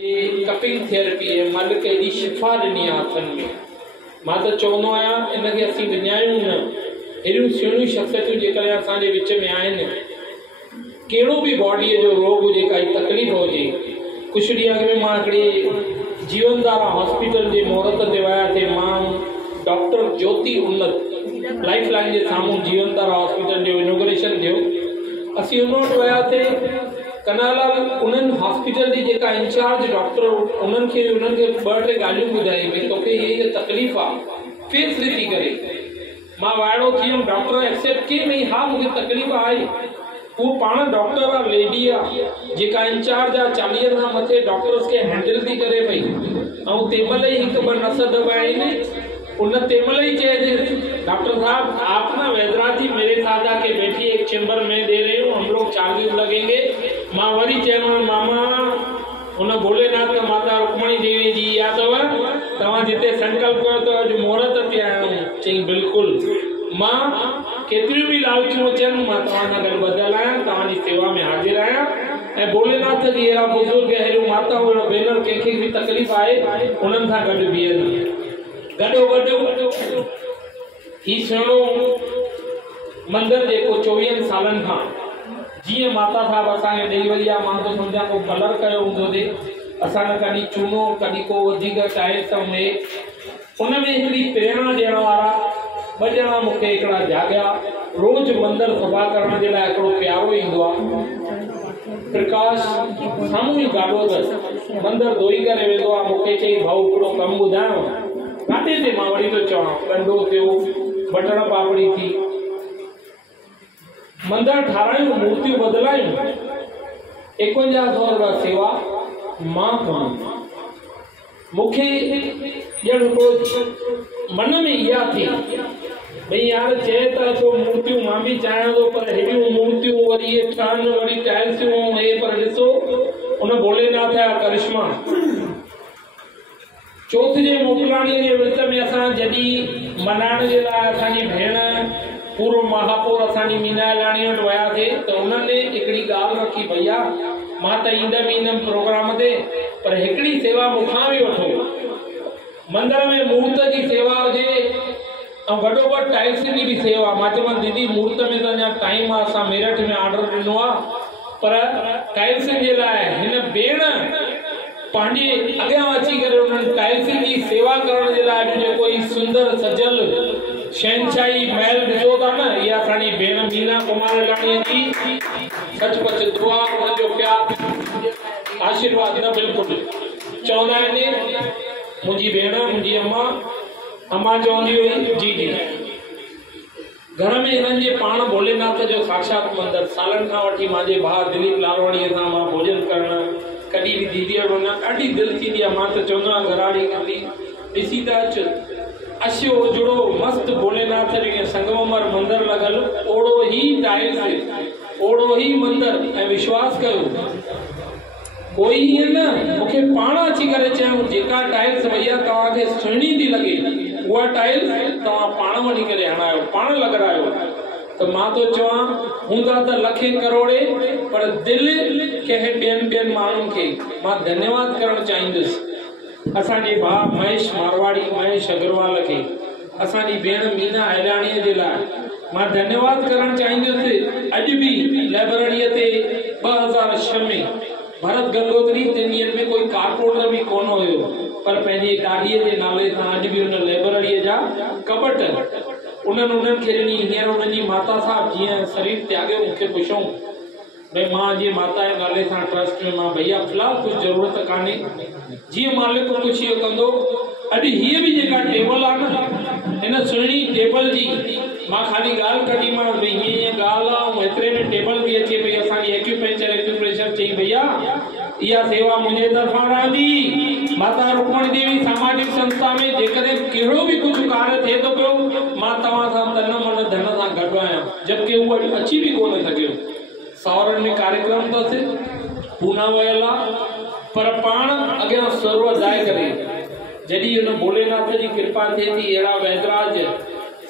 Cupping therapy है मालिक एडी शिफा ॾिनी आहे हथनि में। मां त चवंदो आहियां इनखे असीं विञायूं न। अहिड़ियूं सुहिणियूं शख़्सियतूं जेकॾहिं असांजे विच में आहिनि, कहिड़ो बि बॉडीअ जो रोग हुजे, काई तकलीफ़ हुजे। कुझु ॾींहं अॻु में मां हिकिड़ी जीवनधारा हॉस्पिटल जे मुहूर्त ते वियासीं। मां डॉक्टर ज्योति उन्नत लाइफ लाइन जे साम्हूं जीवनधारा हॉस्पिटल जो इनोग्रेशन थियो। असीं उन वटि वियासीं। कनालाल उन्हनि हॉस्पिटल जी जेका इंचार्ज डॉक्टर उन्हनि खे 2-3 ॻाल्हियूं ॿुधाई भई तोखे हीअ तकलीफ़ आहे, फेस ॾिसी करे। मां वाइड़ो थी वियुमि, डॉक्टर एक्सेप्ट कई भई हा मूंखे तकलीफ़ आहे। उहो पाण डॉक्टर आहे, लेडी आहे जेका इंचार्ज आहे, 40 खां मथे डॉक्टर्स खे हैंडल थी करे पई। ऐं तंहिंमहिल ई 1-2 नस दबाइनि। उन तंहिंमहिल ई चए डॉक्टर साहब आप ना वैद्यनाथ जी मेरे साथ आके बैठी एक चैम्बर में दे रहे हो, हम लोग चार्जेस लगेंगे। मां वरी चयोमांसि मामा उन भोलेनाथ माता रुक्मणी देवी जी या तव्हां जिते संकल्प कयो अथव अॼु मुहूर्त ते आया आहियूं। चई बिल्कुलु, मां केतिरियूं बि लालचूं अचनि मां तव्हां सां गॾु ॿधियल आहियां, तव्हांजी सेवा में हाज़िर आहियां। ऐं भोलेनाथ जी अहिड़ा बुज़ुर्ग अहिड़ियूं माताऊं अहिड़ो भेनर कंहिंखे बि तकलीफ़ आहे उन्हनि सां गॾु बीहंदी। गॾो ही सुहिणो मंदिर जेको 24 सालनि खां जीअं माता साहब असांखे ॾेई वई आहे, मां त सम्झां को कलर कयो हूंदो ते असांखे कॾहिं चूनो कॾहिं को वधीक टाइल्स में उन में हिकिड़ी प्रेरणा ॾियण वारा 2 ॼणा मूंखे हिकिड़ा जाॻिया। रोज़ मंदिर सफ़ा करण जे लाइ हिकिड़ो प्यारो ईंदो आहे, प्रकाश सामूहिक गाॾो अथसि, मंदिर धोई करे वेंदो आहे। मूंखे चई भाऊ हिकिड़ो कमु ॿुधायो। काथे ते मां वरी थो चवां, ॾंडो थियो, बटण पापड़ी थी, मंदिर ठारायूं, मूर्तियूं बदलायूं, 5100 रुपया सेवा मां कमां। मूंखे ॼण मन में इहा थी भई यार चए त अचो मूर्तियूं मां बि चाहियां थो, पर हेॾियूं मूर्तियूं वरी ठहनि, वरी टाइल्सियूं हे, पर ॾिसो उन भोलेनाथ जा करिश्मा। चौथ जे मोकिलाणीअ जे विच में असां जॾहिं मल्हाइण जे लाइ असांजी भेण पूर्व महापौर असांजी मीना लाणी वटि वियासीं त उन्हनि हिकिड़ी ॻाल्हि रखी, भैया मां त ईंदमि प्रोग्राम ते, पर हिकिड़ी सेवा मूंखां बि वठो। मंदर में मूर्त जी सेवा हुजे ऐं गॾोगॾु टाइल्स जी बि सेवा। मां चयोमांसि दीदी मूर्त में त अञा टाइम आहे, असां मेरठ में ऑर्डर ॾिनो आहे, पर टाइल्स जे लाइ हिन भेण पंहिंजे अॻियां अची करे उन्हनि टाइल्स जी सेवा करण जे लाइ जेको ई सुंदर सजल शहनशाही महल ॾिसो था न, इहा असांजी भेण मीना कुमार लाणीअ जी सचपच दुआ, उनजो प्यार आशीर्वाद न बिल्कुलु। चवंदा आहिनि मुंहिंजी भेण मुंहिंजी अम्मा चवंदी हुई जी जी घर में हिननि जे पाण भोलेनाथ जो साक्षात मंदिर। सालनि खां वठी मुंहिंजे भाउ दिलीप लालवाणीअ सां मां भोजन करणु कॾहिं बि दीदीअ वटि वञा ॾाढी दिलि थींदी आहे। मां त चवंदो आहियां घराड़ी कॾहिं ॾिसी त अचु, अछो उजड़ो मस्तु भोलेनाथ जो संगमरमर मंदिर लॻल, ओड़ो ई टाइल्स, ओड़ो ई मंदिर। ऐं विश्वास कयो कोई ईअं न मूंखे पाण अची करे चयूं जेका टाइल्स भैया तव्हांखे सुहिणी थी लॻे उहा टाइल्स तव्हां पाण वञी करे हणायो, पाण लॻारायो। त मां तो चवां हूंदा त लखे करोड़े, पर दिलि कंहिं ॿियनि माण्हुनि खे मां धन्यवाद करणु चाहींदुसि। असांजे भाउ महेश मारवाड़ी, महेश अग्रवाल खे, असांजी भेण मीना हैलाणीअ जे लाइ मां धन्यवाद करणु चाहींदुसि। अॼु बि लाइब्रेरीअ ते 2006 में भरत गंगोत्री 3 ॾींहंनि में कोई कारपोरेटर बि कोन हुयो, पर पंहिंजी ॾाॾीअ जे नाले सां अॼु बि हुन लाइब्रेरीअ जा कबट उन्हनि खे ॾिनी। हींअर उन्हनि जी माता साहब जीअं शरीर त्याॻियो, मूंखे पुछऊं भई मां जीअं माता जे नाले सां ट्रस्ट में मां भैया फ़िलहाल कुझु ज़रूरत कान्हे, जीअं मालिक कुझु इहो कंदो। अॼु हीअ बि जेका टेबल आहे न, हिन सुहिणी टेबल जी मां ख़ाली ॻाल्हि कढीमांसि भई हीअं ॻाल्हि आहे, एतिरे में टेबल बि अचे पई असांजी एक्यूप्रेशर। चई भैया इहा सेवा मुंहिंजे तरफ़ां रहंदी। माता रुक्मणी देवी सामाजिक संस्था में जेकॾहिं कहिड़ो बि कुझु कार्य थिए थो पियो, मां तव्हां सां तन मन धन सां गॾु आहियां, जबकि उहो अची बि कोन सघियो। सावरनि में कार्यक्रम अथसि, पूना वियल आहे, पर पाण अॻियां स्वर वधाए करे जॾहिं हुन भोलेनाथ जी कृपा थिए थी, अहिड़ा वैदराज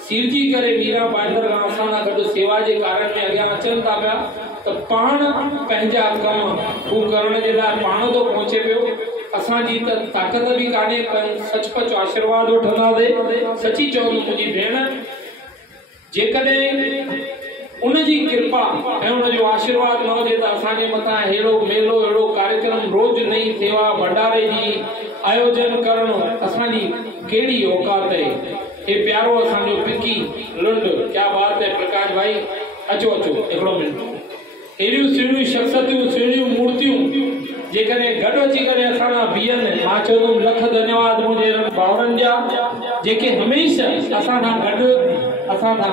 सिरजी करे मीरा बांदर खां असां सां गॾु सेवा जे कारण में अॻियां अचनि था पिया, त पाण पंहिंजा कम हू करण जे लाइ पाण थो पहुचे पियो। असांजी त ताक़त भी काने पर सचपच आशीर्वाद वठंदासीं। सची चओ मुंहिंजी भेण, जेकॾहिं उनजी कृपा ऐं उनजो आशीर्वाद न हुजे त असांजे मथां अहिड़ो मेलो अहिड़ो कार्यक्रम रोज नई सेवा भंडारे जी आयोजन करणु असांजी कहिड़ी औकात आहे। हे प्यारो असांजो पिकी लुंड, क्या बात है प्रकाश भाई, अचो अचो हिकिड़ो मिनट। अहिड़ियूं सुहिणियूं शख़्सियतूं सुहिणियूं मूर्तियूं जेकॾहिं गॾु अची करे असां सां बीहनि, मां चवंदुमि लख धन्यवाद मुंहिंजे भाउरनि जा जेके हमेशह असां सां गॾु असां सां